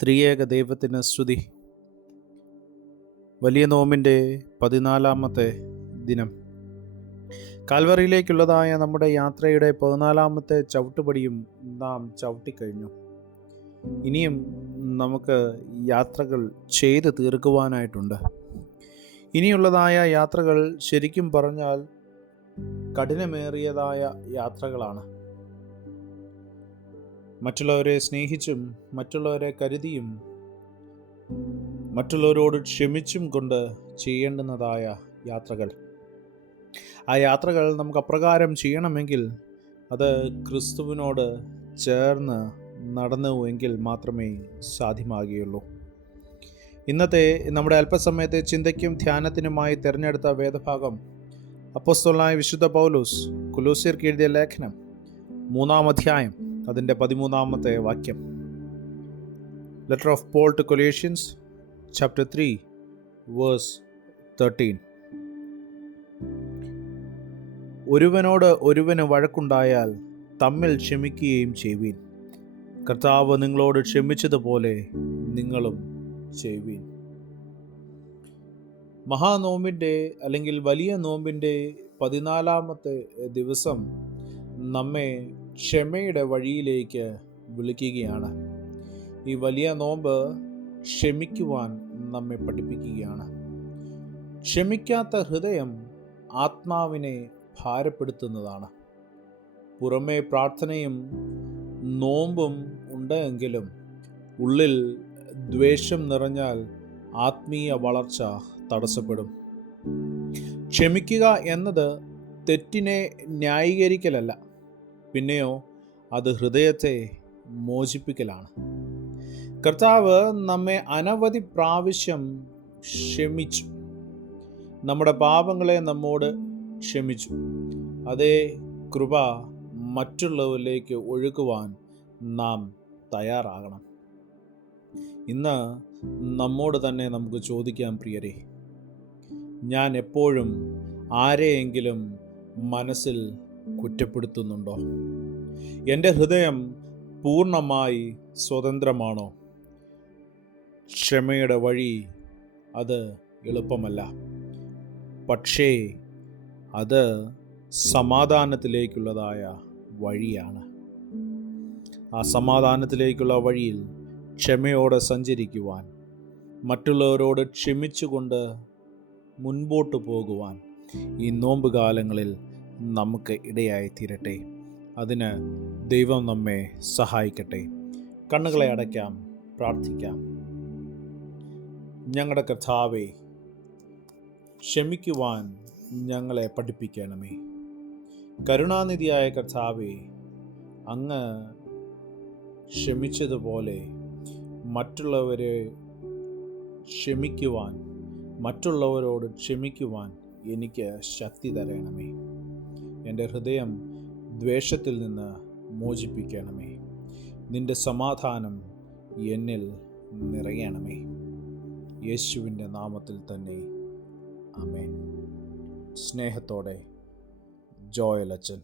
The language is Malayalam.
ത്രിയേക ദൈവത്തിന് സ്തുതി. വലിയ നോമ്പിൻ്റെ 14-ാമത്തെ ദിനം. കാൽവറിയിലേക്കുള്ളതായ നമ്മുടെ യാത്രയുടെ 14-ാമത്തെ ചവിട്ടുപടിയും നാം ചവിട്ടിക്കഴിഞ്ഞു. ഇനിയും നമുക്ക് യാത്രകൾ ചെയ്ത് തീർക്കുവാനായിട്ടുണ്ട്. ഇനിയുള്ളതായ യാത്രകൾ ശരിക്കും പറഞ്ഞാൽ കഠിനമേറിയതായ യാത്രകളാണ്. മറ്റുള്ളവരെ സ്നേഹിച്ചും മറ്റുള്ളവരെ കരുതിയും മറ്റുള്ളവരോട് ക്ഷമിച്ചും കൊണ്ട് ചെയ്യേണ്ടുന്നതായ യാത്രകൾ. ആ യാത്രകൾ നമുക്ക് അപ്രകാരം ചെയ്യണമെങ്കിൽ അത് ക്രിസ്തുവിനോട് ചേർന്ന് നടന്നുവെങ്കിൽ മാത്രമേ സാധ്യമാകുകയുള്ളൂ. ഇന്നത്തെ നമ്മുടെ അല്പസമയത്തെ ചിന്തയ്ക്കും ധ്യാനത്തിനുമായി തിരഞ്ഞെടുത്ത വേദഭാഗം അപ്പോസ്തലനായ വിശുദ്ധ പൗലോസ് കൊലോസ്യർക്ക് എഴുതിയ ലേഖനം 3-ാം അധ്യായം അതിൻ്റെ 13-ാമത്തെ വാക്യം. Letter of Paul to Colossians chapter 3 verse 13. ഒരുവനോട് ഒരുവന് വഴക്കുണ്ടായാൽ തമ്മിൽ ക്ഷമിക്കുകയും ചെയ്യുവീൻ. കർത്താവ് നിങ്ങളോട് ക്ഷമിച്ചതുപോലെ നിങ്ങളും ചെയ്യുവീൻ. മഹാനോമ്പിൻ്റെ അല്ലെങ്കിൽ വലിയ നോമ്പിൻ്റെ 14-ാമത്തെ ദിവസം നമ്മെ ക്ഷമയുടെ വഴിയിലേക്ക് വിളിക്കുകയാണ്. ഈ വലിയ നോമ്പ് ക്ഷമിക്കുവാൻ നമ്മെ പഠിപ്പിക്കുകയാണ്. ക്ഷമിക്കാത്ത ഹൃദയം ആത്മാവിനെ ഭാരപ്പെടുത്തുന്നതാണ്. പുറമേ പ്രാർത്ഥനയും നോമ്പും ഉണ്ടെങ്കിലും ഉള്ളിൽ ദ്വേഷം നിറഞ്ഞാൽ ആത്മീയ വളർച്ച തടസ്സപ്പെടും. ക്ഷമിക്കുക എന്നത് തെറ്റിനെ ന്യായീകരിക്കലല്ല, പിന്നെയോ അത് ഹൃദയത്തെ മോചിപ്പിക്കലാണ്. കർത്താവ് നമ്മെ അനവധി പ്രാവശ്യം ക്ഷമിച്ചു. നമ്മുടെ പാപങ്ങളെ നമ്മോട് ക്ഷമിച്ചു. അതേ കൃപ മറ്റുള്ളവരിലേക്ക് ഒഴുകുവാൻ നാം തയ്യാറാകണം. ഇന്ന് നമ്മോട് തന്നെ നമുക്ക് ചോദിക്കാം, പ്രിയരെ, ഞാൻ എപ്പോഴും ആരെയെങ്കിലും മനസ്സിൽ കുറ്റപ്പെടുത്തുന്നുണ്ടോ? എൻ്റെ ഹൃദയം പൂർണ്ണമായി സ്വതന്ത്രമാണോ? ക്ഷമയുടെ വഴി അത് എളുപ്പമല്ല, പക്ഷേ അത് സമാധാനത്തിലേക്കുള്ളതായ വഴിയാണ്. ആ സമാധാനത്തിലേക്കുള്ള വഴിയിൽ ക്ഷമയോടെ സഞ്ചരിക്കുവാൻ, മറ്റുള്ളവരോട് ക്ഷമിച്ചുകൊണ്ട് മുൻപോട്ട് പോകുവാൻ ഈ നോമ്പ് കാലങ്ങളിൽ നമുക്ക് ഇടയായി തീരട്ടെ. അതിന് ദൈവം നമ്മെ സഹായിക്കട്ടെ. കണ്ണുകളെ അടയ്ക്കാം, പ്രാർത്ഥിക്കാം. ഞങ്ങളുടെ കർത്താവേ, ക്ഷമിക്കുവാൻ ഞങ്ങളെ പഠിപ്പിക്കണമേ. കരുണാനിധിയായ കർത്താവേ, അങ്ങ് ക്ഷമിച്ചതുപോലെ മറ്റുള്ളവരെ ക്ഷമിക്കുവാൻ, മറ്റുള്ളവരോട് ക്ഷമിക്കുവാൻ എനിക്ക് ശക്തി തരണമേ. എൻ്റെ ഹൃദയം ദ്വേഷത്തിൽ നിന്ന് മോചിപ്പിക്കണമേ. നിൻ്റെ സമാധാനം എന്നിൽ നിറയണമേ. യേശുവിൻ്റെ നാമത്തിൽ തന്നെ ആമേൻ. സ്നേഹത്തോടെ, ജോയൽ അച്ഛൻ.